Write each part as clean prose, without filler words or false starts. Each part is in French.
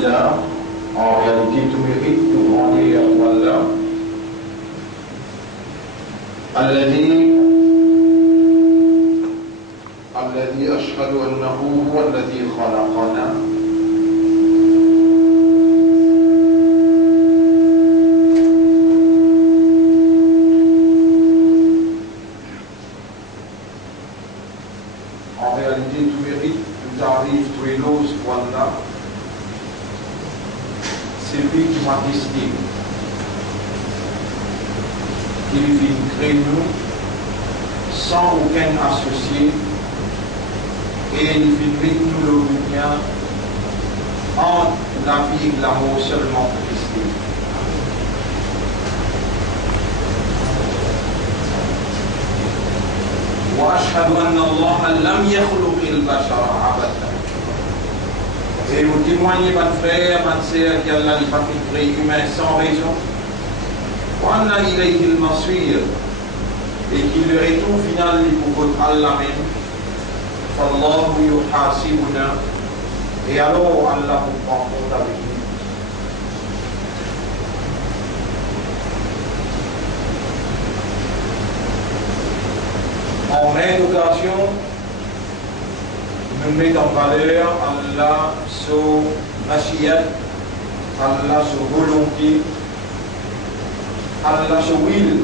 lillah, en réalité tout mérite, tout grandit à Allah. الذي أشهد أنه هو الذي خلقنا en réalité tout mérite, tout arrive, tout éloge pour Allah. C'est lui qui m'a décidé, qui vient créer nous sans aucun associé. Et il finit nous le lien entre la vie et l'amour seulement pour Christ. وأشهد أن الله لم يخلق البشر عبثا. Et vous témoignez, votre frère, votre sœur, qu'Allah n'est pas créé humain sans raison. وأن إليه المصير. Et qu'il le retour final est pour votre Allah même. فالله يحاسبنا. Et alors Allah vous prend compte avec nous. En même occasion, nous mettons en valeur Allah sur Mashiach, Allah sur volonté, Allah sur will.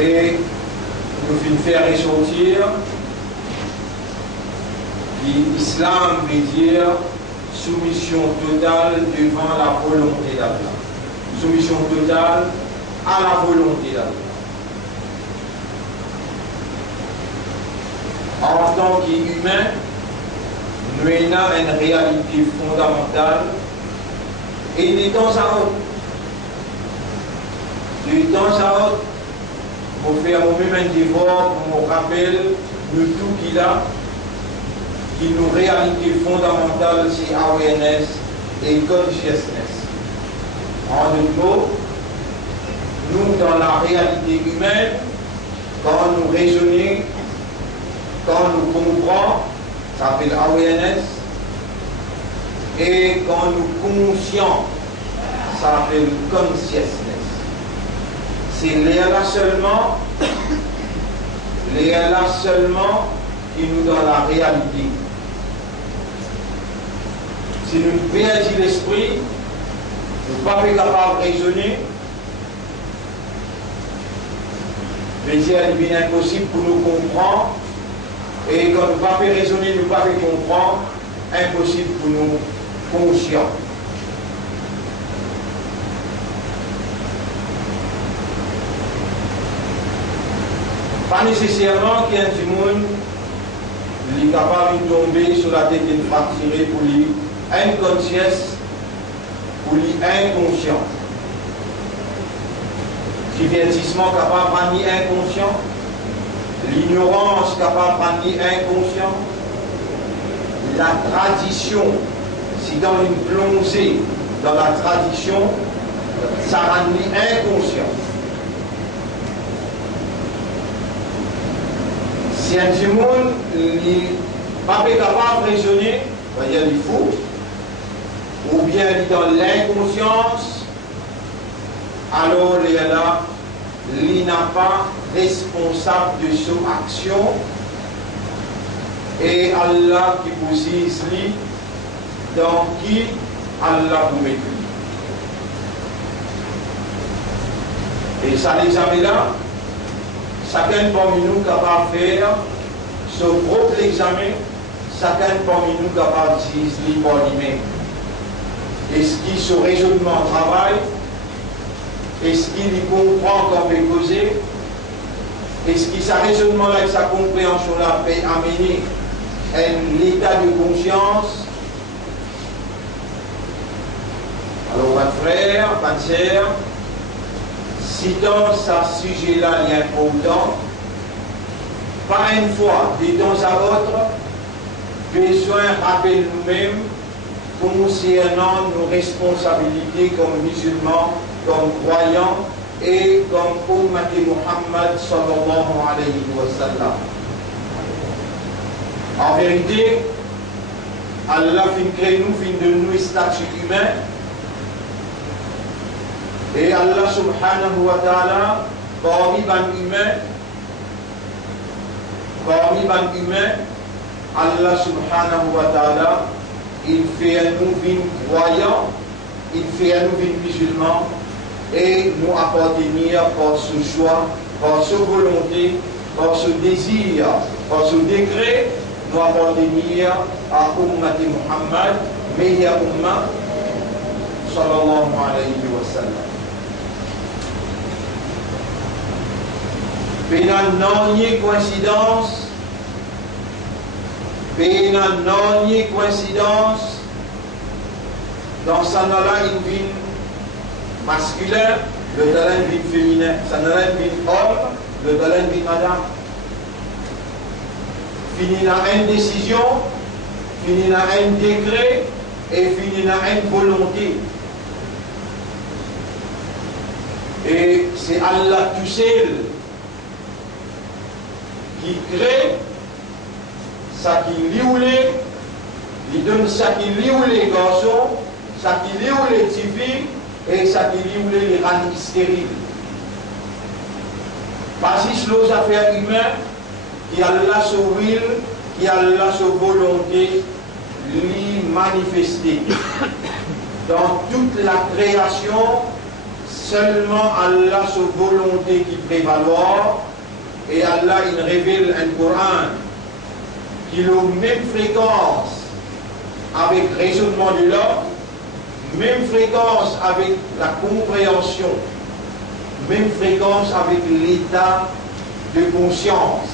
Et nous finissons faire ressortir l'islam veut dire soumission totale devant la volonté d'Allah. Soumission totale à la volonté d'Allah. En tant qu'humain, nous avons une réalité fondamentale et de temps à autre, pour faire moi-même un devoir, pour me rappeler de tout qu'il a, qui nous réalité fondamentale, c'est awareness et consciousness. En d'autres mots, nous, dans la réalité humaine, quand nous raisonnons, quand nous comprenons, ça s'appelle awareness, et quand nous conscients, ça s'appelle consciousness. C'est là seulement qui nous donne la réalité. Si nous perdons l'esprit, nous ne sommes pas capables de raisonner, mais il est impossible pour nous comprendre, et quand nous ne pouvons pas raisonner, nous ne pouvons pas comprendre, impossible pour nous conscients. Pas nécessairement qu'il y ait un monde qui est capable de tomber sur la tête d'une fracturée pour lui inconscience, pour lui inconscient. Divertissement capable de rendre inconscient, l'ignorance capable de rendre inconscient, la tradition, si dans une plongée dans la tradition, ça rend inconscient. Si un petit monde n'est pas capable de raisonner, il y a du fou, ou bien il est dans l'inconscience, alors il n'est pas responsable de son action, et Allah qui possède lui, dans qui Allah vous met. Et ça les amis là, chacun parmi nous capable de faire son propre examen, chacun parmi nous capable de s'y par lui-même. Est-ce qu'il son raisonnement travaille? Est-ce qu'il y comprend qu'on peut causer? Est-ce que sa raisonnement et sa compréhension là peut amener un état de conscience? Alors, votre frère, votre sœur, si dans ce sujet-là il est important, pas une fois, de temps à autre, besoin de rappeler nous-mêmes concernant nos responsabilités comme musulmans, comme croyants et comme Ummati Muhammad sallallahu alayhi wa sallam. En vérité, Allah fin crée nous, fin de nous statut humain. Et Allah subhanahu wa ta'ala, parmi les humains, Allah subhanahu wa ta'ala, il fait un nous vin croyants, il fait un nous vin musulmans, et nous appartenir par ce choix, par ce volonté, par ce désir, par ce décret, nous appartenir à Ummati Muhammad, meilleure Ummah, sallallahu alayhi wa sallam. Pena non-y coïncidence, dans ça n'a une vie masculin, le talent une vie féminin, ça n'a une vie homme, le talent une vie madame. Fini dans une décision, fini dans un décret et fini dans une volonté. Et c'est Allah tout seul qui crée ça qui lit ou il donne ça qui lit ou les garçons, ça qui lit ou les petites filles et ça qui lit ou les rend stériles. Parce que les affaires humaines qui a la will, qui a la volonté, lui manifester. Dans toute la création, seulement Allah sa volonté qui prévaloir et Allah il révèle un Coran qui a la même fréquence avec le raisonnement de l'homme, même fréquence avec la compréhension, même fréquence avec l'état de conscience.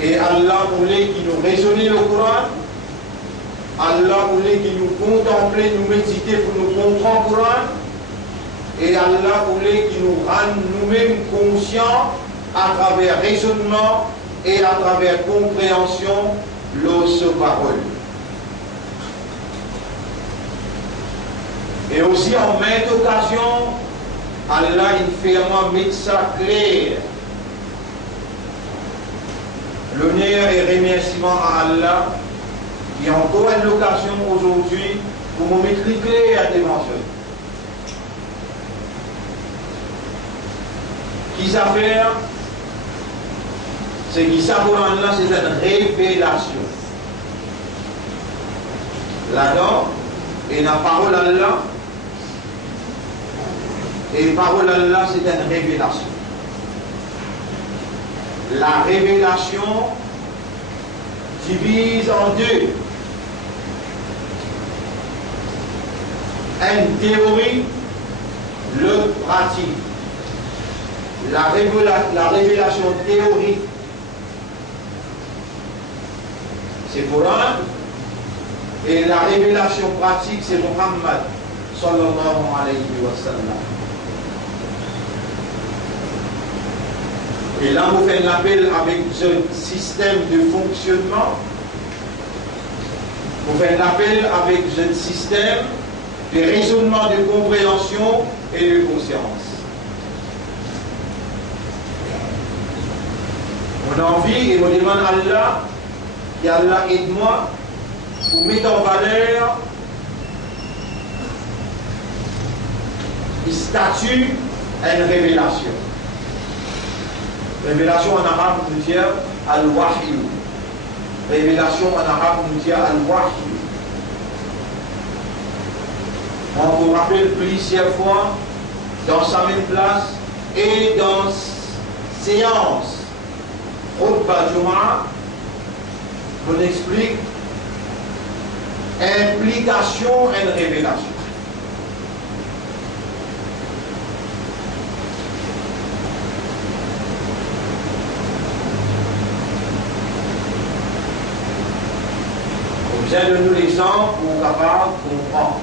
Et Allah voulait qu'il nous raisonne le Coran, Allah voulait qu'il nous contemple, nous méditer pour nous comprendre le Coran, et Allah voulait qu'il nous rende nous-mêmes conscients à travers raisonnement et à travers compréhension de parole. Et aussi en maintes occasions, Allah il fait mettre ça clair. L'honneur et remerciement à Allah qui a encore une occasion aujourd'hui pour me mettre clair à des mentions. Qui s'affaire, c'est qui s'abonne là, c'est une révélation. Là-dedans, et la parole à Allah, et la parole à Allah, c'est une révélation. La révélation divise en deux. Une théorie, l'autre pratique. La révélation théorique, c'est Coran, et la révélation pratique, c'est Muhammad, sallallahu alayhi wa sallam. Et là, vous faites l'appel avec ce système de fonctionnement. Vous faites l'appel avec ce système de raisonnement, de compréhension et de conscience. On a envie et on demande à Allah, et Allah aide-moi pour mettre en valeur le statut et une révélation. Révélation en arabe nous dit al-wahyu. Révélation en arabe nous dit al-wahyu. On vous rappelle plusieurs fois dans sa même place et dans séance. Khutbah Jumu'ah, on explique implication et révélation. J'ai donné l'exemple pour capable de comprendre.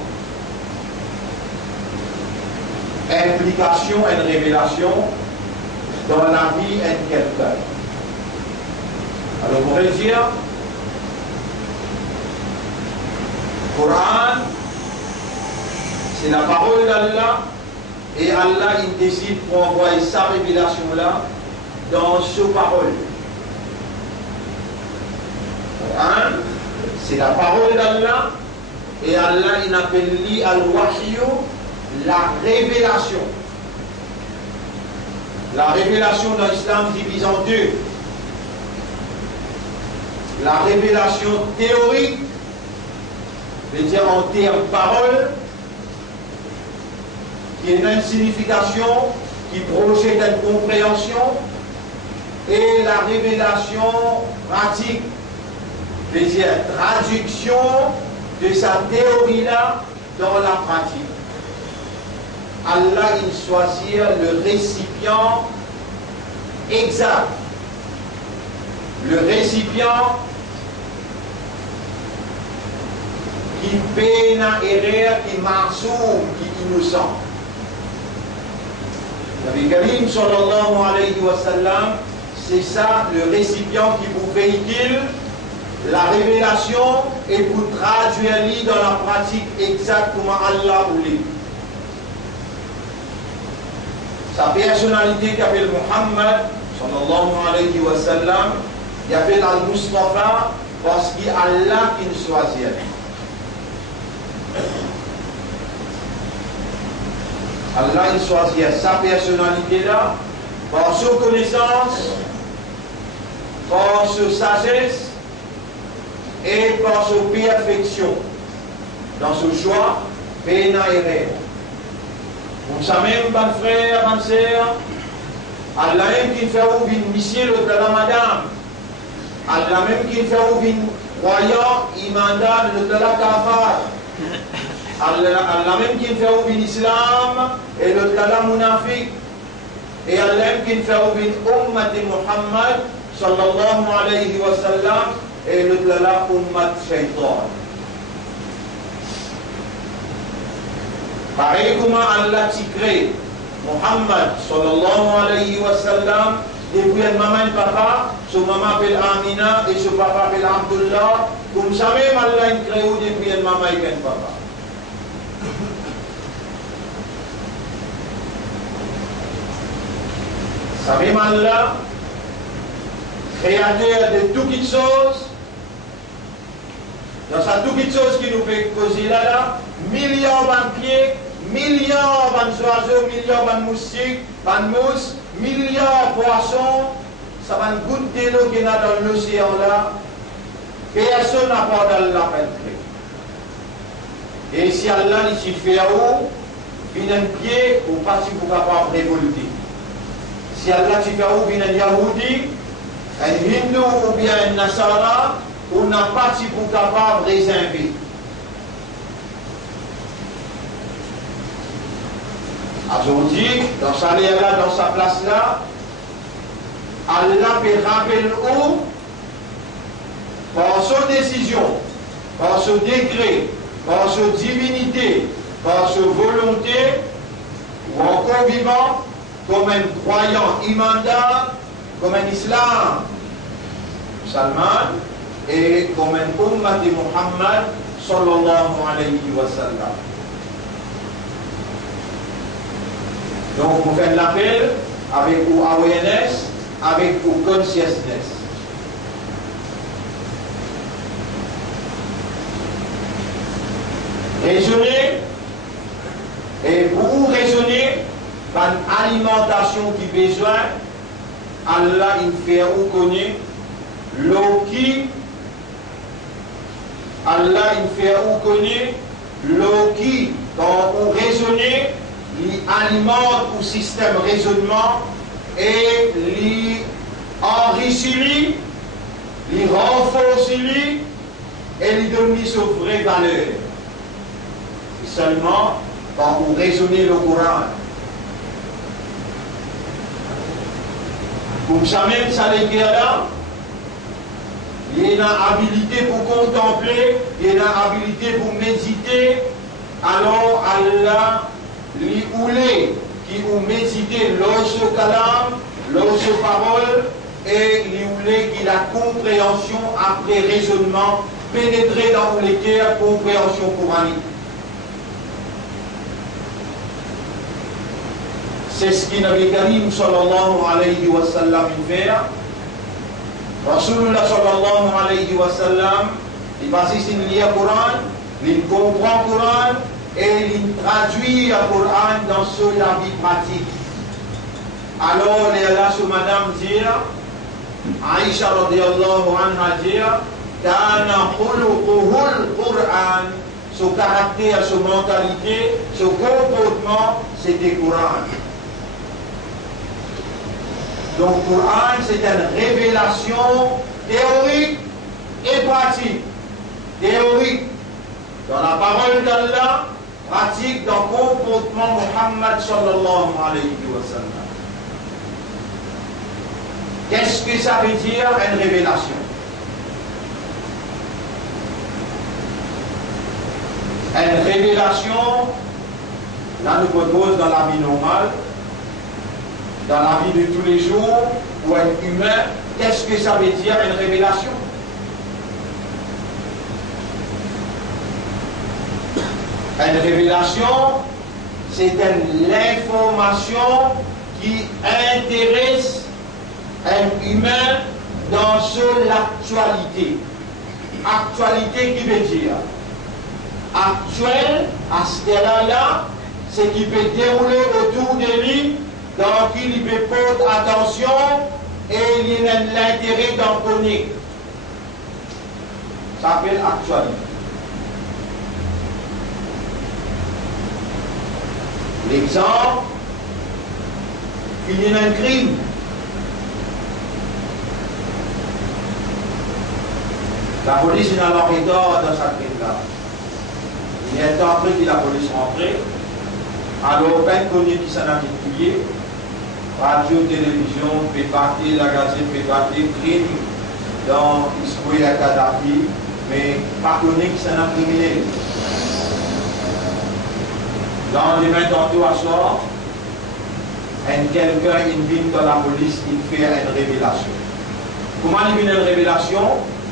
Implication et révélation dans la vie de quelqu'un. Alors, on pourrait dire, Coran, c'est la parole d'Allah, et Allah, il décide pour envoyer sa révélation-là dans sa parole. Coran, c'est la parole d'Allah, et Allah il appelle al-wahyu, la révélation. La révélation dans l'islam divise en deux. La révélation théorique, c'est-à-dire en termes parole, qui est une signification, qui projette une compréhension, et la révélation pratique, c'est-à-dire traduction de sa théorie-là dans la pratique. Allah, il choisit le récipient exact, le récipient qui peine à errer, qui marsoum, qui innocent. Nabi Karim sallallahu alayhi wa sallam, c'est ça le récipient qui vous véhicule la révélation et vous traduire dans la pratique exacte comment Allah voulait. Sa personnalité qui appelle Muhammad sallallahu alayhi wa sallam, il appelle Al-Mustafa parce qu'il Allah qui nous choisit. Allah il choisit sa personnalité là par sa connaissance, par sa sagesse et par sa perfection dans ce choix, peine et rêve. Vous savez, mon frère, ma sœur, Allah même qui fait ouvrir monsieur le de la madame, Allah même qui fait ouvrir croyant, imandal le de la kafar, Allah même qui fait ouvrir l'islam et le de la munafik, et Allah même qui fait ouvrir ummat Muhammad sallallahu alayhi wa sallam et le de la ummat shaitan. Pareil comment Allah t'a créé Muhammad sallallahu alayhi wa sallam depuis maman et papa, son maman appelle Amina et son papa appelle Abdullah, comme ça même Allah a créé depuis maman et papa. Ça même Allah, créateur de toutes les choses, dans sa toutes les choses qui nous fait causer là, millions de pieds, millions d'oiseaux, millions de moustiques, de mousses, millions de poissons, ça va une goutte d'eau qui est dans l'océan là. Personne n'a pas d'Allah pénétré. Et si Allah ici fait à où, vient un pied, ou pas si vous capable de révolter. Si Allah t'y fait à où, vient un Yahudi, un Hindu ou bien un Nasara, on n'a pas si vous capable de réserver. Aujourd'hui, dans sa là, dans sa place là, Allah peut rappeler où, par sa décision, par son décret, par sa divinité, par sa volonté, ou encore vivant, comme un croyant imandable, comme un islam, Salman, et comme un ummat de Muhammad, sallallahu alayhi wa sallam. Donc, vous faites l'appel avec vos awareness, avec vos consciousness. Raisonnez, et vous raisonnez par une alimentation qui besoin, Allah il fait ou connaît l'eau qui, Allah il fait ou connaît l'eau qui, quand vous raisonnez, il alimente le système raisonnement et il enrichit, il renforce et il donne sa vraie valeur. Et seulement quand vous raisonnez le Coran. Comme ça même, ça les là, il y a une habilité pour contempler, il y a une habilité pour méditer, alors Allah li oulé qui ou méditer lorsque kalam, lorsque parole et li oulé qui la compréhension après raisonnement pénétrer dans les cœurs compréhension coranique. C'est ce qui Nabi Karim sallallahu alayhi wa sallam fait Rasulullah sallallahu alayhi wa sallam, il passe ici lire le Coran, il comprend le Coran et il traduit le Coran dans la vie pratique. Alors, il y a ce madame dire, Aïcha radiyallahu anha dire, Kana khuluquhul Qur'an, son caractère, son mentalité, son comportement, c'était le Coran. Donc, le Coran, c'est une révélation théorique et pratique. Théorique dans la parole d'Allah, pratique dans le comportement Muhammad sallallahu alayhi wa sallam. Qu'est-ce que ça veut dire une révélation? Une révélation, là nous propose dans la vie normale, dans la vie de tous les jours, pour un humain, qu'est-ce que ça veut dire une révélation? Une révélation, c'est l'information qui intéresse un humain dans l'actualité. Actualité qui veut dire actuel, à ce là c'est qui peut dérouler autour de lui, dans qui il peut porter attention et il a l'intérêt d'en connaître. Ça s'appelle actualité. L'exemple, il y a un crime. La police n'a pas d'ordre dans sa crime-là. Il y a un entré que la police rentrait. Alors, ben connu qui s'en a tué, radio, télévision, fait partie, la gazette fait partie, crime dans Israël à Kadhafi, mais pas connu qui s'en a criminel. Dans les 20 ans, à soir, quelqu'un vient dans la police, il fait une révélation. Comment il vient une révélation?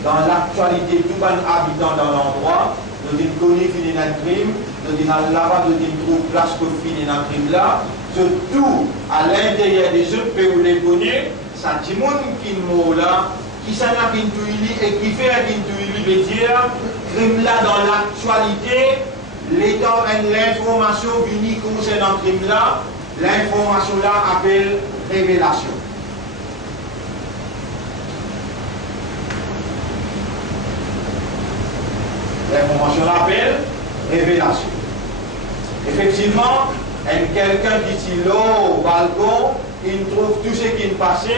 Dans l'actualité, tout le habitant dans l'endroit, nous disons qu'on finit un crime, nous disons là-bas, nous disons trouve place pour finir un crime là, surtout à l'intérieur des autres pays où les connaît, ça dit mon qui mot là, qui s'en a et qui fait un veut dire, crime là dans l'actualité, l'état et l'information venue concernant le crime là, l'information là appelle révélation. L'information l'appelle révélation. Effectivement, quelqu'un qui est là au balcon, il trouve tout ce qui est passé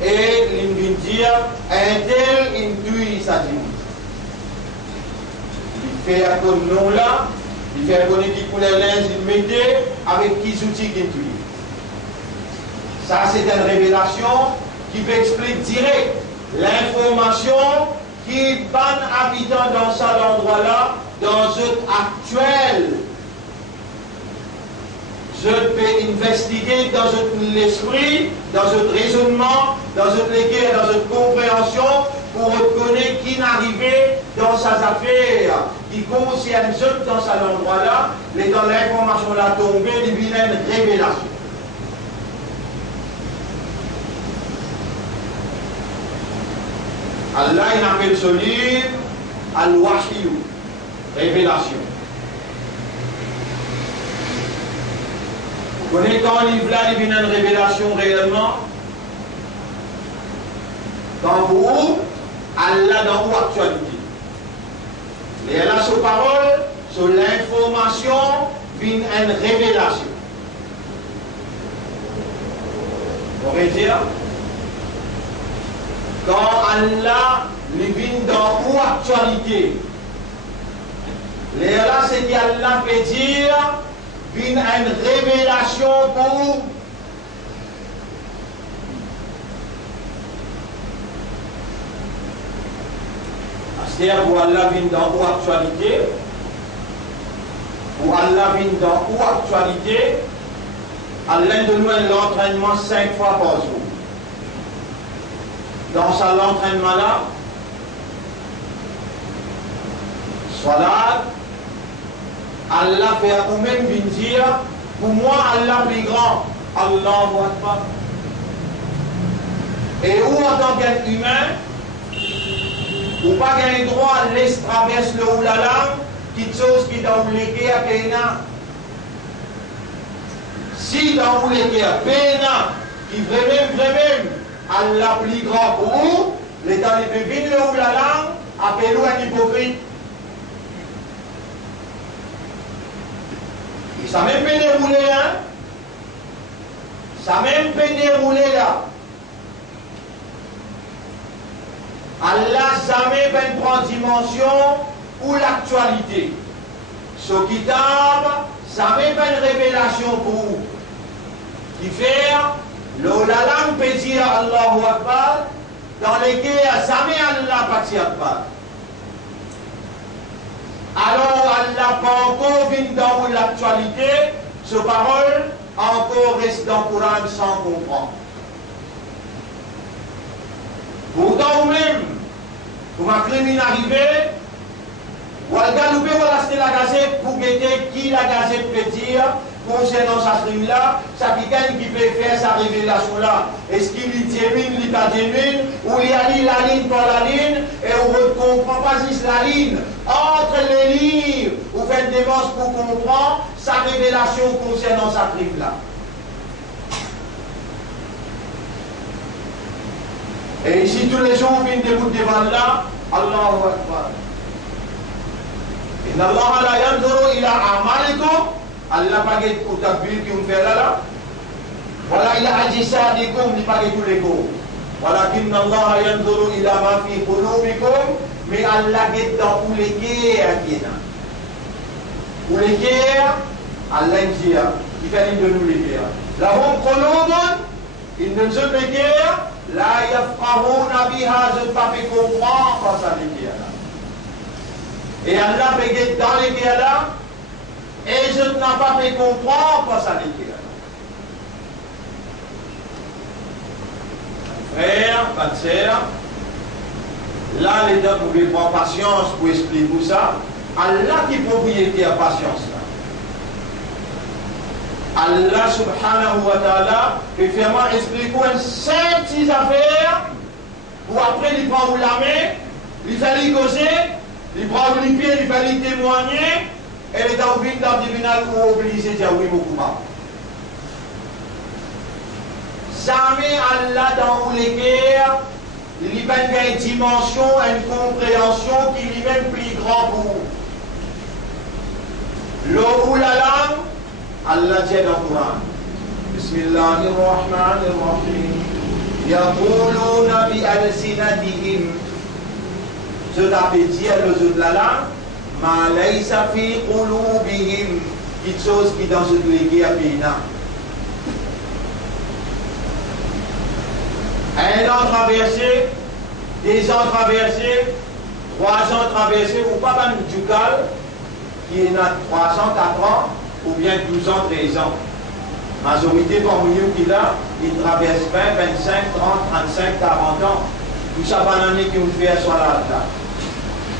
et il vient dire un tel, il tue sa dit. Il fait un nom là, il fait un connaître qui coulait linge, il mettait avec qui outils qu'il tue. Ça, c'est une révélation qui peut expliquer direct l'information qui ban habitant dans cet endroit-là, dans un actuel. Je peux investiguer dans l'esprit, dans un raisonnement, dans une guerre, dans une compréhension, pour reconnaître qui n'arrivait dans ses affaires, qui concerne ceux dans cet endroit-là, mais dans l'information là tombée, il vient une révélation. Allah il appelle ce livre Al-Wahyu, révélation. Vous connaissez quand le livre là, il vient une révélation réellement? Dans vous, Allah dans vos actualités. Et là, sur parole, sur l'information, vient une révélation. On va dire, quand Allah vient dans vos actualités, et là, c'est qu'Allah peut dire, vient une révélation pour vous. C'est-à-dire pour Allah vient dans vos actualités, pour Allah vient dans vos actualités, Allah donne l'entraînement 5 fois par jour. Dans l'entraînement là, Salat, Allah fait ou même dire, pour moi Allah plus grand, Allahu Akbar. Et où en tant qu'être humain, Ou pas gagner droit à laisser traverser le oulala, petite chose qui dans l'équé à Péna. Si dans l'équé à Péna, qui vraiment, Allah plus grand pour vous, les temps les pévines le oulala, appelez-nous un hypocrite. Et ça même peut dérouler là. Ça même peut dérouler là. Allah jamais ben prend dimension ou l'actualité. Ce kitab, ça même ben révélation pour vous. Qui fait, le langue peut dire Allahu Akbar, dans lesquels jamais Allah pas pas. Alors Allah pas encore vient dans l'actualité, ce parole encore reste dans le Coran sans comprendre. Pourtant vous-même, vous m'avez arrivé, vous allez galouper, vous allez la gazette pour guetter qui la gazette peut dire concernant sa stream-là, ça qui gagne qui peut faire sa révélation-là. Est-ce qu'il y termine, il pas termine, ou il y a la ligne par la ligne, et on ne comprend pas juste la ligne. Entre les lignes, vous faites des démarches pour comprendre sa révélation concernant sa stream-là. Et ici, tous les jours, vous venez de vous devant là, Allahu Akbar. Inna Allah la yanzuru ila a'malikum, Allah pas de takbir qui vous fait là. Voilà, il a ajisadikum, il pas de tous les goûts. Voilà, inna Allah yanzuru ila ma fi qulubikum, mais Allah est dans tous les guerres qui est là. Pour les guerres, Allah dit, il fait une de nous les guerres. Lahum qulubun, ils ne sont pas guerres. La yafqahuna biha, je ne pas fait comprendre face à les guerres là. Et Allah fait dans les guerres là, et je ne pas fait comprendre face à les guerres là. Frère, pas de sœur, là les gens pouvaient prendre patience pour expliquer tout ça. Allah qui propriété à patience là. Allah subhanahu wa ta'ala peut faire expliquer une simple petite affaire pour après il prend la main, il fait lui causer, il prend les pieds, il fait lui témoigner et les gens viennent dans le tribunal pour obliger de dire oui beaucoup mal. Jamais Allah dans les guerres, il y a une dimension, une compréhension qui est même plus grand pour vous. Le ou la langue, Allah dit dans le Coran, Bismillahirrahmanirrahim, Yaquluna bi alsinatihim, je t'appelle dire le jeu de la langue, ma laysa fi qulubihim, quelque chose qui dans ce légué à Péna. Un an traversé, 2 ans traversé, 3 ans traversé, ou pas même du cal, qui est à 3 ans, 4 ans, ou bien 12 ans, 13 ans. Majorité parmi nous qui là, ils traversent 20, 25, 30, 35, 40 ans. Tout ça pas l'année qui ont fait sur là.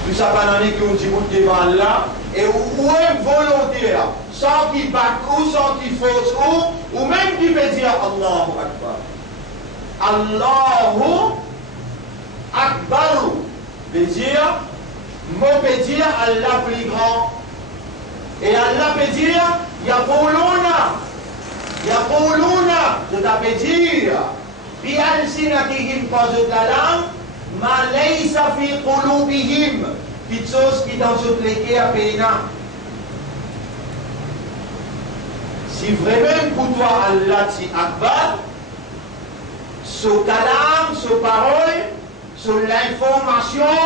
Tout ça pas l'année qui ont dit vous devant là, et où est volonté là, sans qu'il batte ou sans qu'il fausse ou même qui veut dire Allahu Akbar. Allahu Akbar veut dire, mot peut dire Allah plus grand. Et Allah peut dire, Yaquluna, je t'appelle dire, bi alsinatihim pas de la langue, ma laysa fi qulubihim, quelque chose qui dans ce légué à Péna. Si vraiment pour toi Allah t'y akbar, ce kalam, ce parole, ce l'information,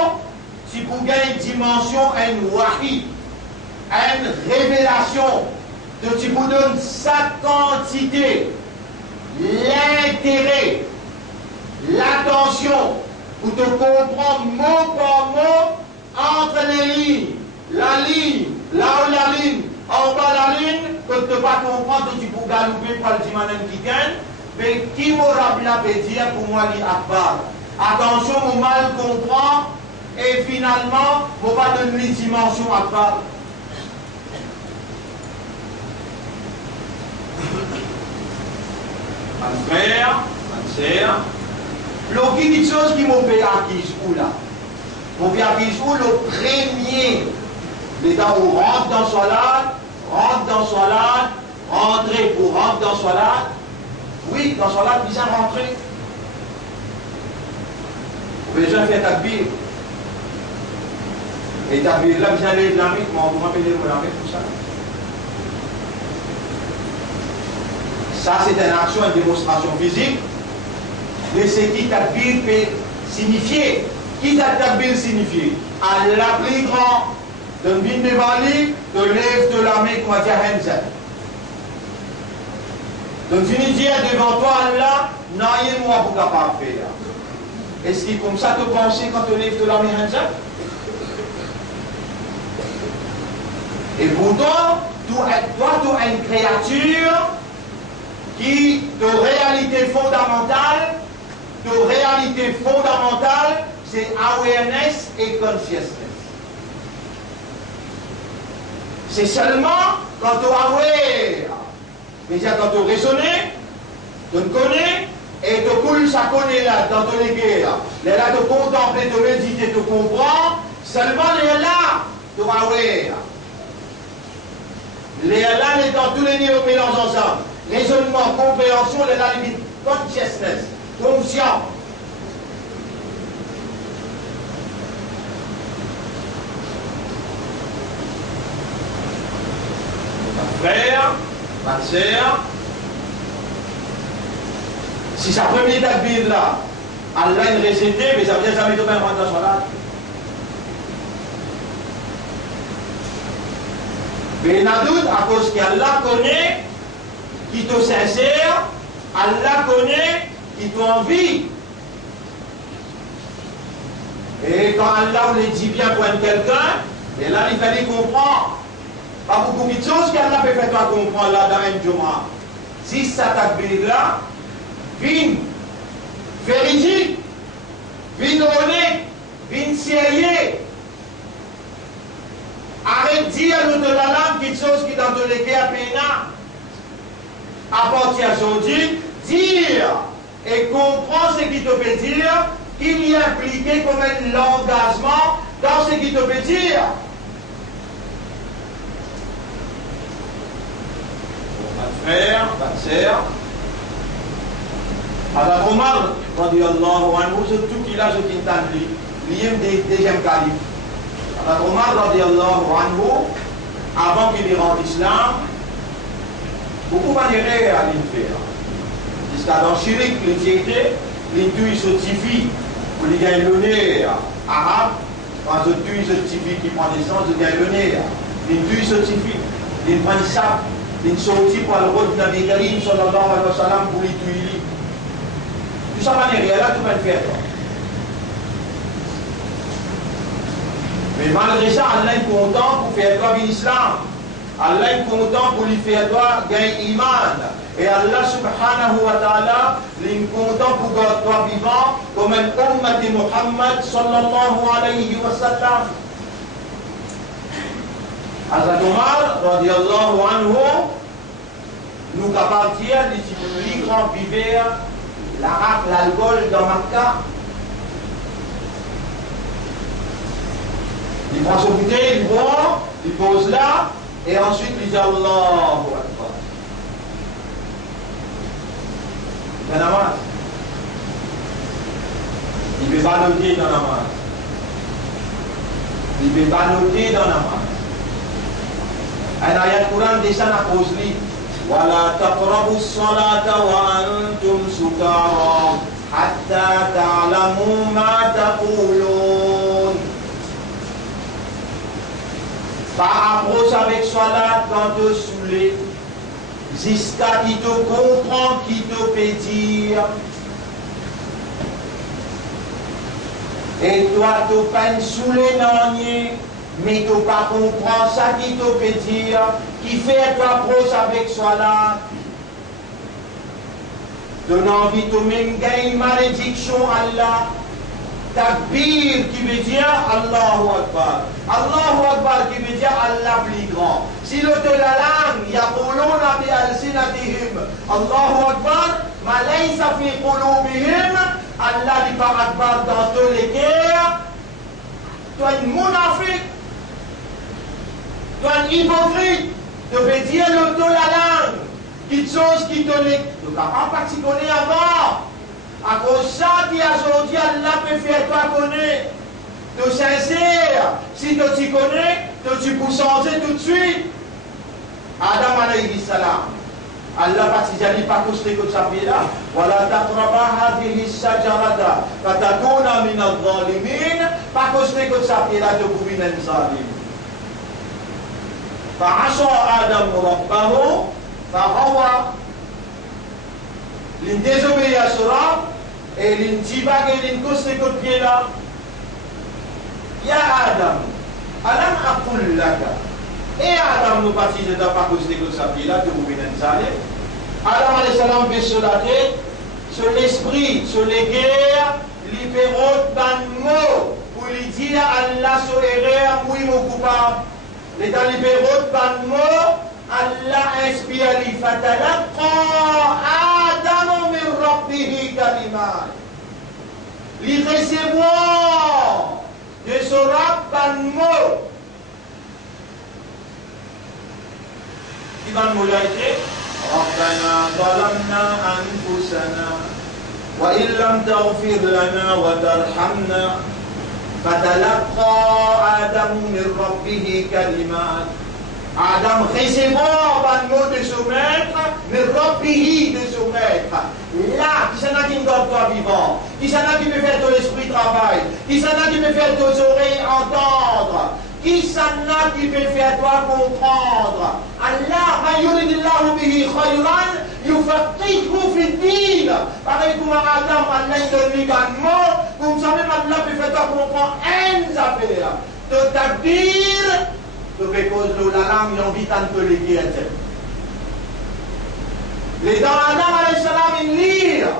si vous gagnez une dimension, un wahi, une révélation, de tu vous donnes sa quantité, l'intérêt, l'attention, pour te comprendre mot par mot entre les lignes, la ligne, là où la ligne, en bas la ligne, que tu ne peux pas comprendre, que tu peux galouper par le dimanche qui gagne, mais qui m'aura bien peut dire pour moi les akbar. Attention, mon mal comprend, et finalement, on va donner une dimension akbar. Un frère, une sœur, l'autre quelque chose qui m'a fait acquis ou là. Mon viabise où le premier, les gars, où rentre dans Salat, rentrer pour rentrer dans Salat. Oui, dans Salat, bien rentrer. Vous pouvez déjà faire takbir. Et takbir là, bien aller de la mythe, vous m'appelez de la mythe, tout ça. Ça, c'est une action, une démonstration physique. Mais c'est qui takbir peut signifier. Qui takbir signifie? Allah plus grand. De venir devant lui, de lève de la main, comme dire Hamza. De venir dire devant toi, Allah, non, il y a moi pour capable de faire. Est-ce que comme ça tu penses quand tu lèves de la main Hamza? Et pourtant, toi, tu as une créature qui, de réalité fondamentale, c'est awareness et consciousness. C'est seulement quand tu es aware, c'est-à-dire quand tu raisonnes, tu connais, et tu coules, ça connaît là, dans ton guerres. Là, tu contemples, tu médites, tu comprends, seulement là, tu es aware. Là, dans tous les niveaux mélangent ensemble. Raisonnement, compréhension, là, consciousness, conscient. Frère, ma sœur, si sa première takbir là, Allah une récité, mais ça veut dire jamais tomber en dans Salat. Mais il y a doute à cause qu'Allah connaît qui te sincère, Allah connaît qui t'a envie. Et quand Allah le dit bien pour quelqu'un, et là il fallait comprendre. Pas beaucoup de choses qu'Allah peut faire toi comprendre là dans un Juma. Si ça takbir là, vin véridique, vin honnête, vin sérieux. Arrête de dire à notre langue quelque chose qui dans tous les cas pénal. À partir d'aujourd'hui, dire et comprendre ce qui te peut dire, qu'il y a impliqué comme un engagement dans ce qui te peut dire. Frère, ma sœur, Hazrat Omar, radiyallahu anhu, c'est tout qu'il a, ce qu'il t'a dit, l'IM des deuxième calife. Hazrat Omar, radiyallahu anhu, avant qu'il rentre l'islam, beaucoup d'années à l'infère. Jusqu'à dans Chirik, l'intiété, l'intuit se tifie, pour les gagner le nez arabe, quand l'intuit se tifie qui prend naissance, il gagne le nez. L'intuit se tifie, il prend le sable. Il sortit pour le rôle de Nabi Karim sallallahu alayhi wa sallam pour les tuiles. Tout ça va n'est là, tu peux le faire. Mais malgré ça, Allah est content pour faire toi l'islam. Allah est content pour lui faire toi gagner iman. Et Allah subhanahu wa ta'ala est content pour garder toi vivant comme un ummat de Muhammad sallallahu alayhi wa sallam. Hazrat Omar, radiallahu anhu, nous capables de dire les plus grands viveurs, l'arabe, l'alcool dans Makkah. Il prend son bouteille, il boit, il pose là, et ensuite il dit Allahu Akbar. Il y a namaz. Il ne peut pas noter dans la namaz. Il ne peut pas noter dans la namaz. Un ayat Quran descend à cause de lui. ولا تقربوا الصلاة وأنتم سكارى حتى تعلموا ما تقولون. Pas approche avec salat quand tu es saoulé, jusqu'à qui te comprend, qui te peut dire. Et toi, tu peines saoulé dans mais tu ne pas comprendre ça qui te peut dire, qui fait toi approche avec salat. Donne envie de même gagner une malédiction Allah. Takbir qui veut dire Allahu Akbar. Allahu Akbar qui veut dire Allah plus grand. Si le de la langue, yaquluna bi alsinatihim Allahu Akbar, ma laysa fi qulubihim, Allah dit par Akbar dans tous les cœurs. toi une monafrique, toi un hypocrite, tu veux dire le dos la langue, quelque chose qui te l'est, tu ne pas pas t'y connaître avant. À cause de ça, qui a aujourd'hui, Allah peut faire toi connaître. Tu es sincère, si tu t'y connais, tu peux changer tout de suite. Adam alayhi salam. Allah patijali pakuste ko sabila wala taqraba hadhihi shajarata fatakuna min adh-dhalimin pakuste ko sabila to kubinan zalim fa asa adam rabbahu fa hawa l'indesobéir à sera et l'intiba et l'incoste ko piela ya adam alam aqul laka. Et Adam nous baptise dans pas cause de ça là de vous venir saler. Adam alayhi salam fait sur la tête, sur l'esprit, sur les guerres, libéraux d'un mot pour lui dire Allah sur erreur, oui mon coupable. Les dans libéraux d'un mot, Allah inspire li fatalaqa Adam min rabbihi kalimat. Li recevoir de son rab d'un mot. Imam Moulaïté, Rabbana zalamna anfusana wa illam taghfir lana wa tarhamna fatalaqa Adam min rabbih kalimat. Adam recevant le mot de son maître, min rabbih de son maître. Là, qui s'en a qui donne toi vivant, qui s'en a qui peut faire ton esprit travail, qui s'en a qui peut faire tes oreilles entendre. Qui s'en a qui peut faire toi comprendre? Allah, ma yuridillahu bihi khayran, yufaqihu fi din. Pareil comme Adam, Allah il donne lui un mot, comme ça même Allah peut faire toi comprendre un affaire. De takbir, de cause de la langue, il envie tant de l'éguer. Les dans Adam alayhi salam, ils lisent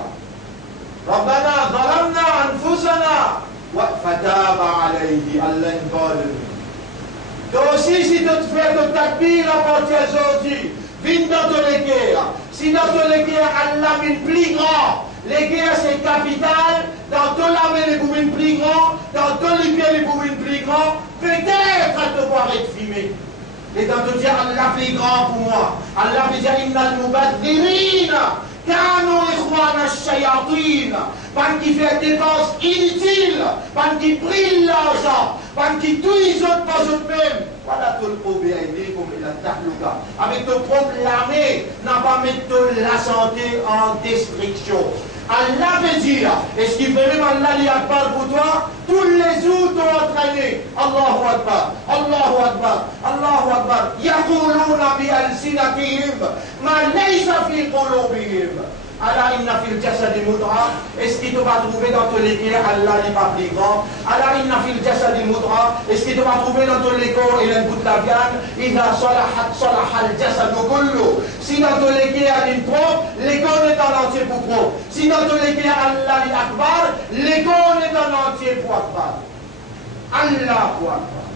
Rabbana zalamna anfusana wa fataba alayhi Allah inqadr. Donc aussi, si tu te fais de takbir à partir d'aujourd'hui, viens dans ton guerre. Si dans ton guerre, Allah est plus grand, les guerres c'est capital, dans ton armée les bourrines plus grand, dans ton pied les bourrines plus grand, peut-être à te voir être filmé. Et dans te dire, Allah est plus grand pour moi. Allah veut dire, innal mubaddirina. Kano ikhwana shayatin, pas qui fait des dépenses inutiles, pas qui brille l'argent, pas qui tout les autres pas eux-mêmes. Voilà tout le problème comme il a tahluka. Avec ton propre l'armée, n'a pas mettre la santé en destruction. Allah veut dire, est-ce qu'il veut même Allah li akbar pour toi? Tous les jours t'ont entraîné. Allahu Akbar, Allahu Akbar, Allahu Akbar. Yaquluna bi alsinatihim ma laysa fi qulubihim. Allah inna fil jasadi mudra. Est-ce qu'il te va trouver dans ton léguer Allah n'est pas plus grand? Allah inna fil jasadi mudra. Est-ce qu'il te va trouver dans ton léguer il a une bout de la viande? Idha salahat salahal jasadu kullu. Si dans ton léguer il y a une trompe, l'école est en entier pour trompe. Si dans ton léguer Allah est akbar, l'école est en entier pour akbar. Allah pour akbar.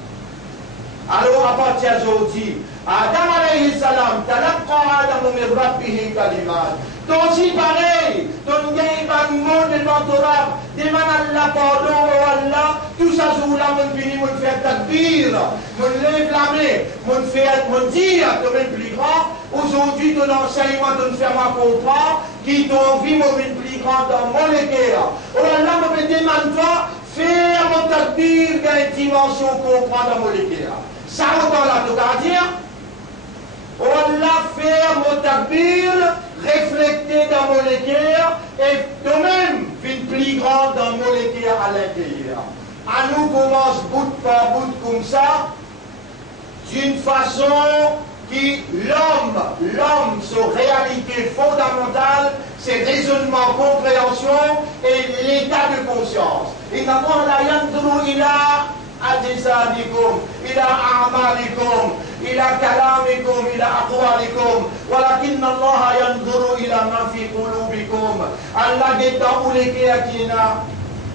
Alors à partir d'aujourd'hui, Adam alayhi salam, talaqqa Adam min rabbih kalimat. Donc si pareil, ton gain va monde dans ton rab, demande Allah pardon au Allah, tout ça jour là, mon fini, mon fait takbir, mon lève la main, mon fait, mon dire, ton même plus grand, aujourd'hui ton enseignement, ton fait ma comprendre, qui t'ont vu mon plus grand dans mon léguer. Oh Allah me demande toi, faire mon takbir, quelle dimension comprendre dans mon léguer. Ça autant là, tu vas dire, oh Allah faire mon takbir, refléter dans mon équerre et de même une plus grande dans mon équerre à l'intérieur. À nous commence bout par bout comme ça, d'une façon qui l'homme, sa réalité fondamentale, ses raisonnements, compréhension et l'état de conscience. Et d'abord, la yandru ila ajsadikum, ila a'malikum, ila kalamikum, ila aqwalikum, walakin Allah yanzuru ila ma fi qulubikum. Allah get dans où les kéatina,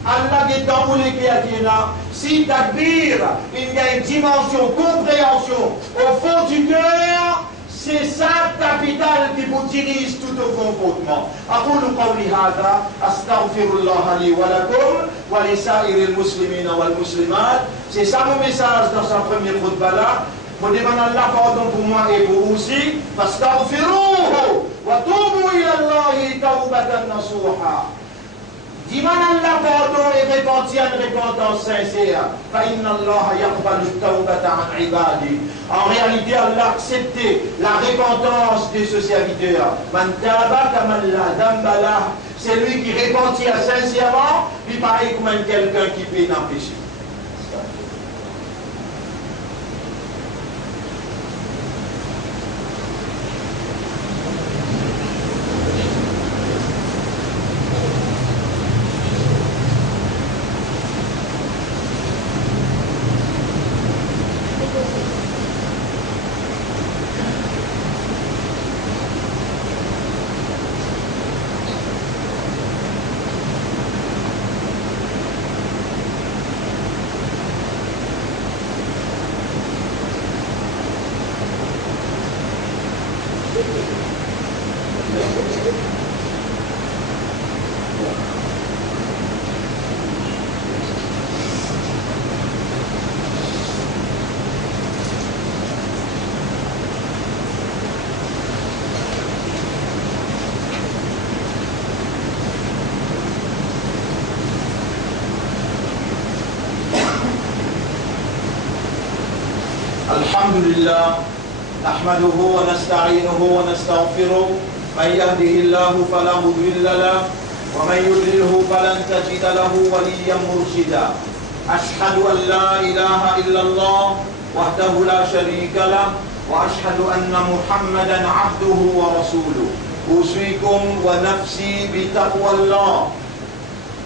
Allah get dans où les kéatina. Si takbir, il y a une dimension compréhension au fond du cœur, c'est ça capital qui vous dirige tout au comportement. أقول قولي هذا أستغفر الله لي ولكم ولسائر المسلمين والمسلمات. C'est ça mon message dans sa première khutbah là. Pour demander Allah pardon pour moi et pour vous aussi. فاستغفروه وتوبوا إلى الله توبة نصوحا. Demande Allah pardon et repentir une repentance sincère. En réalité, Allah acceptait la repentance de ce serviteur. C'est lui qui repentit sincèrement, puis pareil comme quelqu'un qui fait un péché. الحمد لله نحمده ونستعينه ونستغفره من يهده الله فلا مضل له ومن يضلله فلن تجد له وليا مرشدا أشهد أن لا إله إلا الله وحده لا شريك له وأشهد أن محمدا عبده ورسوله أوصيكم ونفسي بتقوى الله.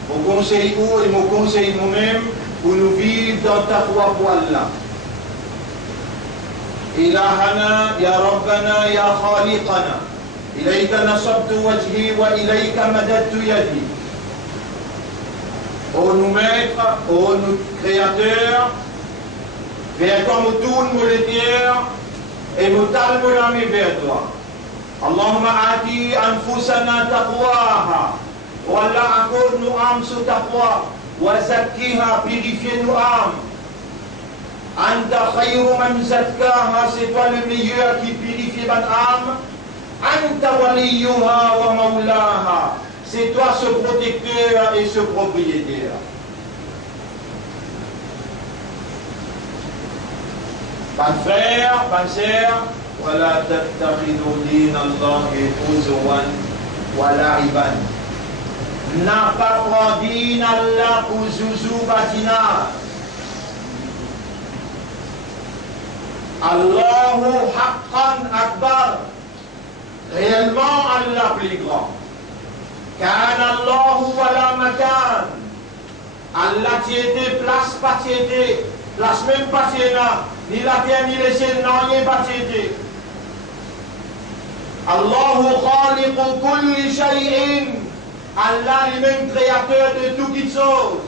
Mon conseil ou et mon conseil moi-même pour nous vivre dans taqwa pour Allah. إلهنا يا ربنا يا خالقنا إليك نصبت وجهي وإليك مددت يدي. Ô nous maîtres, ô nous créateurs, vers toi nous tournons les terres et nous talons la main vers toi. Allahumma ati anfusana taqwaha. Oh Allah, accorde-nous âme sous taqwa. Wa zakkiha, purifie nos âmes. Anta khayru man zakkaha, c'est toi le meilleur qui purifie mon âme. Anta waliyuha wa maulaha, c'est toi ce protecteur et ce propriétaire. Mon frère, ma sœur, wala tattakhidhu din Allahi huzwan wa la'iban. N'a pas pris din Allah pour zouzou batina. Allahu haqqan akbar. Réellement Allah plus grand. Kana Allahu wala makan. Allah tiété place pas tiété. Place même pas tiéna. Ni la terre ni les cieux non y pas tiété. Allahu khaliqu kulli shay'in. Allah est même créateur de toutes les choses.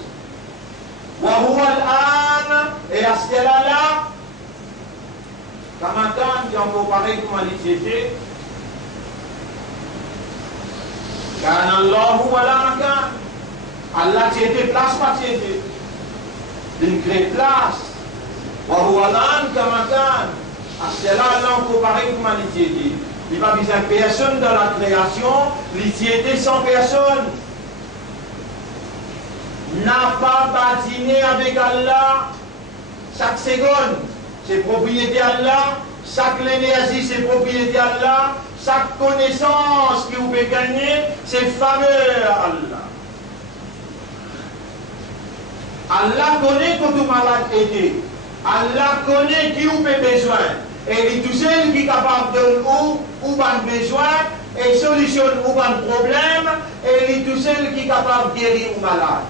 Wa huwa al-an. Et à ce là Kamakan, qui en comparé comme l'itiété, Kana Allahu wala makan. Allah tiété place pas tiété. Il crée place. Wa huwa al-an kamakan. À ce là, Allah en comparé comme l'itiété. Il n'y a pas besoin de personne dans la création, l'itiété sans personne. N'a pas bâtiné avec Allah chaque seconde. C'est propriété Allah, chaque énergie c'est propriété Allah, chaque connaissance que vous pouvez gagner, c'est faveur Allah. Allah connaît que tout malade était. Allah connaît qui vous avez besoin. Et il tout seul qui est capable de ou pas besoin et solutionne ou pas problème. Et il tout seul qui est capable de guérir ou malade.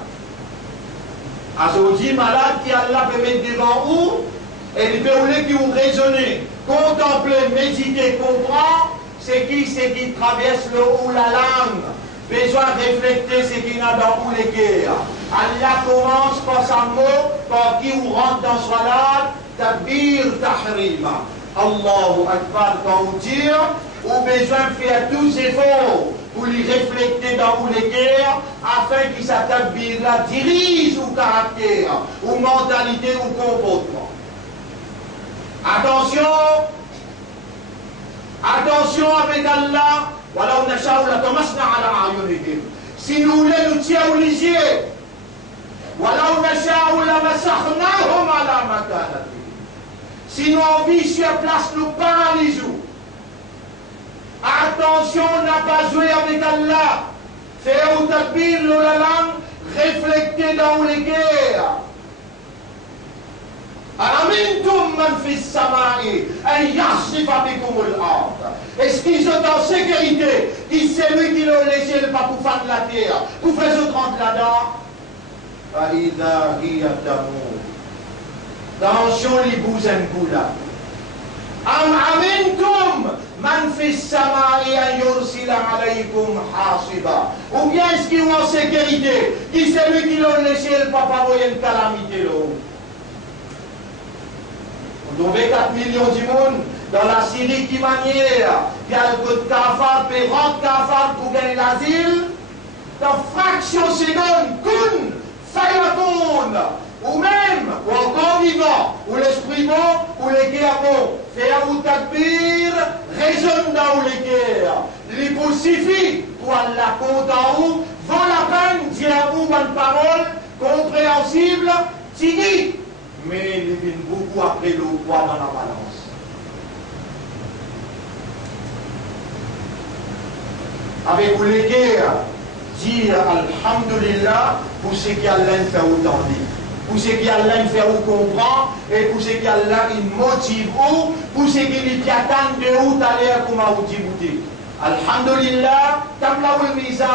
Aujourd'hui, malade qui Allah peut mettre devant vous. Et il peut voulez que vous raisonnez, contempler, méditer, comprendre ce qui traverse le ou la langue. Besoin de réfléchir ce qui n'a dans où les guerres. Allah commence par sa mot, par qui vous rentre dans Salat, Takbir, Tahrima. Allahu Akbar quand on tire, ou besoin de faire tous les efforts pour les réfléchir dans les guerres afin que sa takbir-là dirige au caractère, ou mentalité, ou comportement. Attention, attention avec Allah. Voilà, on a la tamasna ala ayunihim. Si nous voulons nous tirer aux yeux, voilà, on a la massachnahum ala makanati. Si nous envie sur place, nous paralysons. Attention, on n'a pas joué avec Allah. Faire au takbir, le langue, réfléchir dans les guerres. Amintum man fis samai an yasifa bikum al-ard. Est-ce qu'ils sont en sécurité? Qui c'est lui qui l'a laissé le pas pour faire de la terre, pour faire ce 30 là-dedans? Faïda hiya tamur. Attention les bousins boula. Am amintum man fis samai an yursila alaykum hasiba. Ou bien est-ce qu'ils sont en sécurité? Qui c'est lui qui l'a laissé le pas pour avoir une calamité là? Vous trouvez 4 millions du monde dans la Syrie qui manière, qui a le coup de cafard, puis rentre cafard pour gagner l'asile, dans fraction seconde, kun, fayakoun, ou même, ou encore vivant, ou l'esprit bon, ou les guerres bons, faire ou takbir, résonne dans les guerres, les suffit pour la compte en haut, vaut la peine, dire à vous une parole compréhensible, tigui. Mais il vient beaucoup après le poids dans la balance. Avec vous les guerres, dire Alhamdulillah pour ce qui Allah fait autant dit, pour ce qui Allah fait ou comprend, et pour ce qui Allah motive ou, pour ce qui lui attend de où t'aller comme à vous dire. Alhamdulillah, comme là où le mizan.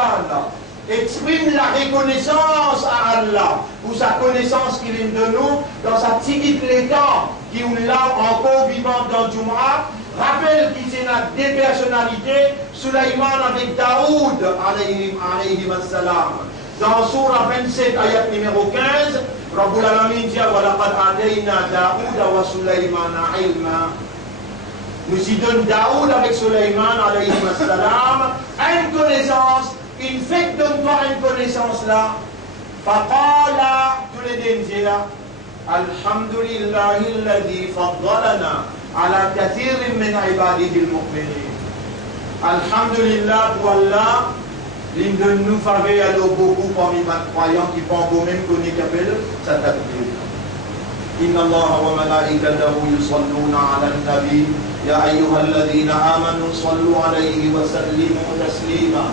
Exprime la reconnaissance à Allah pour sa connaissance qu'il est de nous dans sa petite l'état qui est là encore vivant dans Jumu'ah. Rappelle qu'il y a des personnalités, Sulaiman avec Daoud alayhi salam. Dans Surah 27, ayat numéro 15, Rabbul Alamin dit وَلَقَدْ آتَيْنَا دَاوُودَ وَسُلَيْمَانَ عِلْمًا. Nous y donnons Daoud avec Sulaiman alayhi salam une connaissance. Il fait donne-toi une connaissance là. Faqala, tous les deux disent là, Alhamdulillahi alladhi faddalana ala kathirin min ibadihi al-mu'minin. Alhamdulillah pour Allah, l'une de nous faveur à beaucoup parmi les croyants qui font au même qu'on y appelle sa takbir. Inna Allah wa malaikatahu yusalluna ala al-nabi ya ayyuhalladhina amanu sallu alayhi wa sallimu taslima.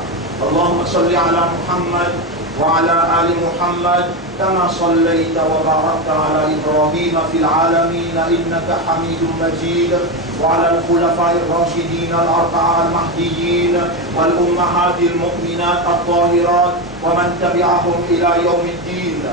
اللهم صل على محمد وعلى آل محمد كما صليت وباركت على إبراهيم في العالمين إنك حميد مجيد وعلى الخلفاء الراشدين الأربعة المهديين والأمهات المؤمنات الطاهرات ومن تبعهم إلى يوم الدين.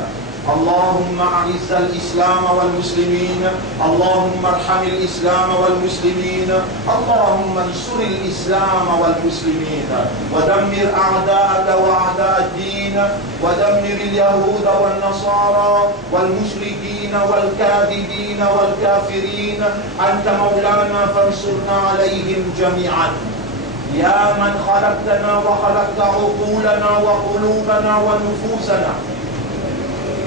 اللهم أعز الإسلام والمسلمين، اللهم ارحم الإسلام والمسلمين، اللهم انصر الإسلام والمسلمين، ودمر أعداءك وأعداء الدين، ودمر اليهود والنصارى والمشركين والكاذبين والكافرين. أنت مولانا فانصرنا عليهم جميعا. يا من خلقتنا وخلقت عقولنا وقلوبنا ونفوسنا،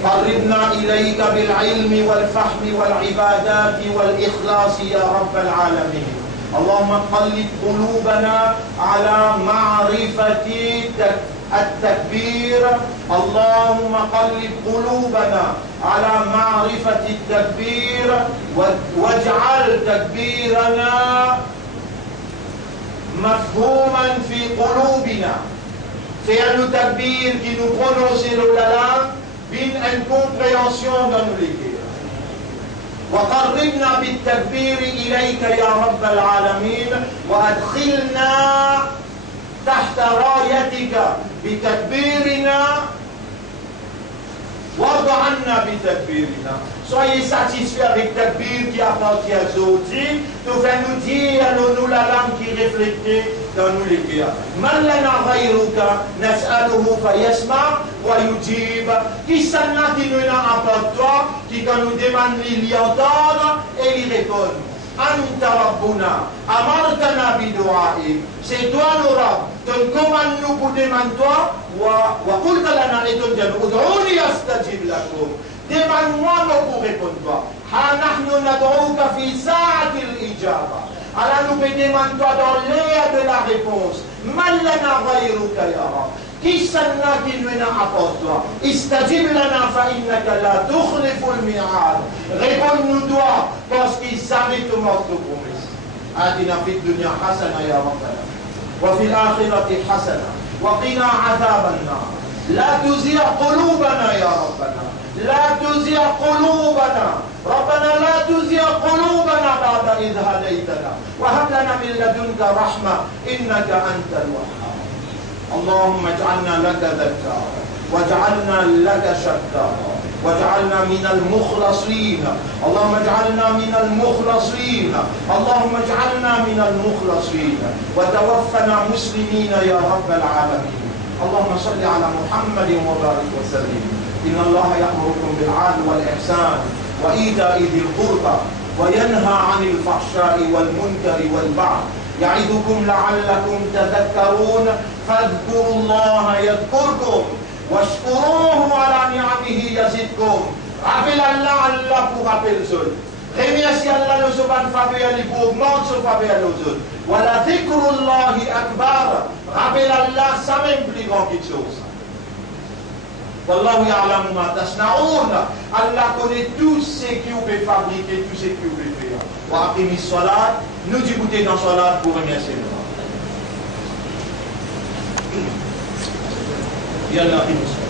قربنا إليك بالعلم والفهم والعبادات والإخلاص يا رب العالمين. اللهم قلب قلوبنا على معرفة التكبير، اللهم قلب قلوبنا على معرفة التكبير واجعل تكبيرنا مفهوما في قلوبنا. Faire le takbir qui nous prononce le langue une compréhension dans nos légumes. وقربنا بالتكبير إليك يا رب العالمين وأدخلنا تحت رايتك بتكبيرنا وارض عنا بتكبيرنا. Soyez satisfaits avec le takbir qui appartient à Zoti, nous fait nous dire nous la langue qui reflète dans nous les guerres. Man lana ghayruka nas'aluhu fayasma wa yujib. Qui s'en a qui nous n'a apporté toi, qui quand nous demande il y entendre et il répond. Anta Rabbuna, amartana bidu'aik. C'est toi le Rabb. Tu commandes nous pour demander toi. Wa qulta lana et tu dis, ud'ouni astajib lakum. Demande-moi pour répondre toi. Ha nahnu nad'ouka fi sa'atil ijaba. Alors nous demandons toi dans l'air de la réponse. Man lana ghayruka ya Rabb. Qui s'en qui nous apporte toi? Istajib lana fa innaka la tukhliful mi'ad. Réponds-nous toi parce qu'il savait que notre promesse. Atina fid dunya hasana ya Rabbana wa fil akhirati hasana wa qina adhaban nar. La tuzigh qulubana ya Rabbana. لا تزغ قلوبنا ربنا لا تزغ قلوبنا بعد إذ هديتنا وهب لنا من لدنك رحمة إنك أنت الوهاب. اللهم اجعلنا لك ذكارا واجعلنا لك شكارا واجعلنا من المخلصين. اللهم اجعلنا من المخلصين. اللهم اجعلنا من المخلصين وتوفنا مسلمين يا رب العالمين. اللهم صل على محمد وبارك وسلم. إن الله يأمركم بالعدل والإحسان وإيتاء ذي القربى وينهى عن الفحشاء والمنكر والبغي يعظكم لعلكم تذكرون فاذكروا الله يذكركم واشكروه على نعمه يزدكم. Rappelez Allah pour rappeler les autres. Remerciez Allah de son faveur pour augmenter son faveur aux autres. Wala dhikrullahi akbar. Rappelez Allah, ça même plus grand quelque chose. Wallahu ya'lamu ma tasna'un. Allah connaît tout ce que vous pouvez fabriquer, tout ce que vous pouvez faire. Wa aqimis salat. Nous écoutons dans salat pour remercier Allah. Yalla aqimis.